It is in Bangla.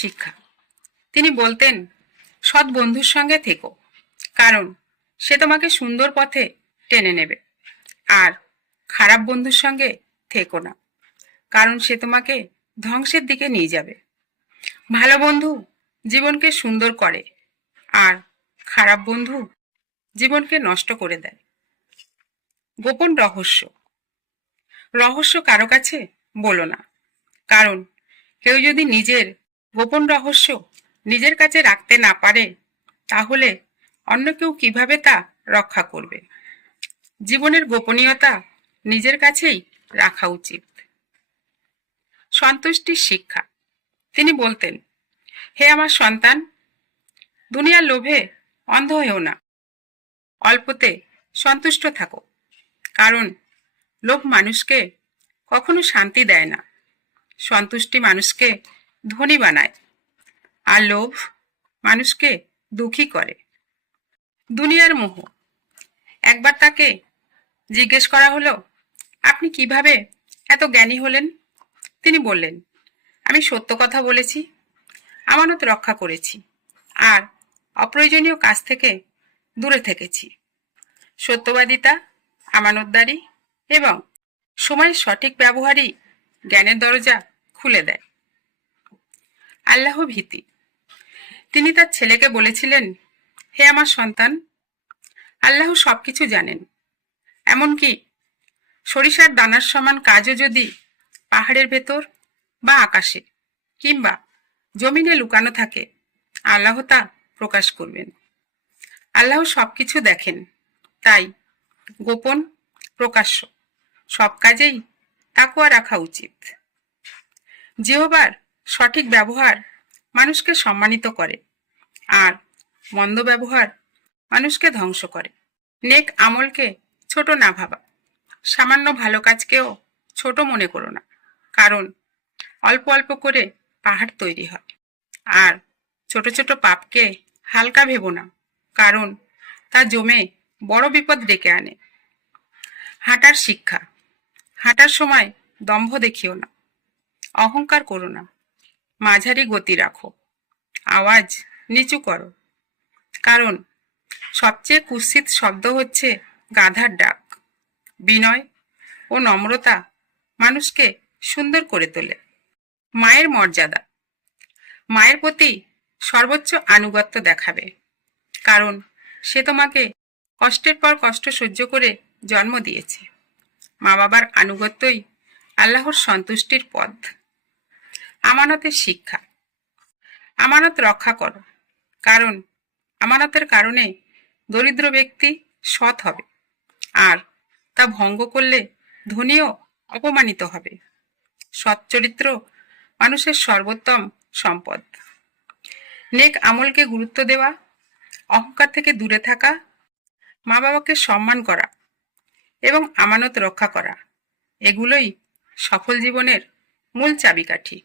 শিক্ষা। তিনি বলতেন, সৎ বন্ধুর সঙ্গে থেকো, কারণ সে তোমাকে সুন্দর পথে টেনে নেবে। আর খারাপ বন্ধুর সঙ্গে থেকো না, কারণ সে তোমাকে ধ্বংসের দিকে নিয়ে যাবে। ভালো বন্ধু জীবনকে সুন্দর করে, আর খারাপ বন্ধু জীবনকে নষ্ট করে দেয়। গোপন রহস্য। রহস্য কারো কাছে বলো না, কারণ কেউ যদি নিজের গোপন রহস্য নিজের কাছে রাখতে না পারে, তাহলে অন্য কেউ কিভাবে তা রক্ষা করবে? জীবনের গোপনীয়তা নিজের কাছেই রাখা উচিত। সন্তুষ্টির শিক্ষা। তিনি বলতেন, হে আমার সন্তান, দুনিয়ার লোভে অন্ধ হয়েও না, অল্পতে সন্তুষ্ট থাকো, কারণ লোভ মানুষকে কখনো শান্তি দেয় না। সন্তুষ্টি মানুষকে ধনী বানায়, আর লোভ মানুষকে দুঃখী করে। দুনিয়ার মোহ। একবার তাকে জিজ্ঞেস করা হলো, আপনি কিভাবে এত জ্ঞানী হলেন? তিনি বললেন, আমি সত্য কথা বলেছি, আমানত রক্ষা করেছি, আর অপ্রয়োজনীয় কাজ থেকে দূরে থেকেছি। সত্যবাদিতা, আমানতদারি এবং সময়ের সঠিক ব্যবহারই জ্ঞানের দরজা খুলে দেয়। আল্লাহ ভীতি। তিনি তার ছেলেকে বলেছিলেন, হে আমার সন্তান, আল্লাহ সবকিছু জানেন। এমনকি সরিষার দানার সমান কাজও যদি পাহাড়ের ভেতর বা আকাশে কিংবা জমিনে লুকানো থাকে, আল্লাহ তা প্রকাশ করবেন। আল্লাহ সবকিছু দেখেন, তাই গোপন প্রকাশ্য সব কাজেই তাকওয়া রাখা উচিত। জিহ্বার সঠিক ব্যবহার মানুষকে সম্মানিত করে, আর মন্দ ব্যবহার মানুষকে ধ্বংস করে। নেক আমলকে ছোট না ভাবা, সামান্য ভালো কাজকেও ছোট মনে করো না, কারণ অল্প অল্প করে পাহাড় তৈরি হয়। আর ছোট ছোট পাপকে হালকা ভেবো না, কারণ তা জমে বড় বিপদ ডেকে আনে। হাঁটার শিক্ষা। হাঁটার সময় দম্ভ দেখিও না, অহংকার করো না, মাঝারি গতি রাখো, আওয়াজ নিচু করো, কারণ সবচেয়ে কুৎসিত শব্দ হচ্ছে গাধার ডাক। বিনয় ও নম্রতা মানুষকে সুন্দর করে তোলে। মায়ের মর্যাদা। মায়ের প্রতি সর্বোচ্চ আনুগত্য দেখাবে, কারণ সে তোমাকে কষ্টের পর কষ্ট সহ্য করে জন্ম দিয়েছে। মা বাবার আনুগত্যই আল্লাহর সন্তুষ্টির পথ। আমানতের শিক্ষা। আমানত রক্ষা করো, কারণ আমানতের কারণে দরিদ্র ব্যক্তি সৎ হবে, আর তা ভঙ্গ করলে ধনীও অপমানিত হবে। সৎ চরিত্র মানুষের সর্বোত্তম সম্পদ। নেক আমলকে গুরুত্ব দেওয়া, অহংকার থেকে দূরে থাকা, মা বাবাকে সম্মান করা এবং আমানত রক্ষা করা, এগুলোই সফল জীবনের মূল চাবিকাঠি।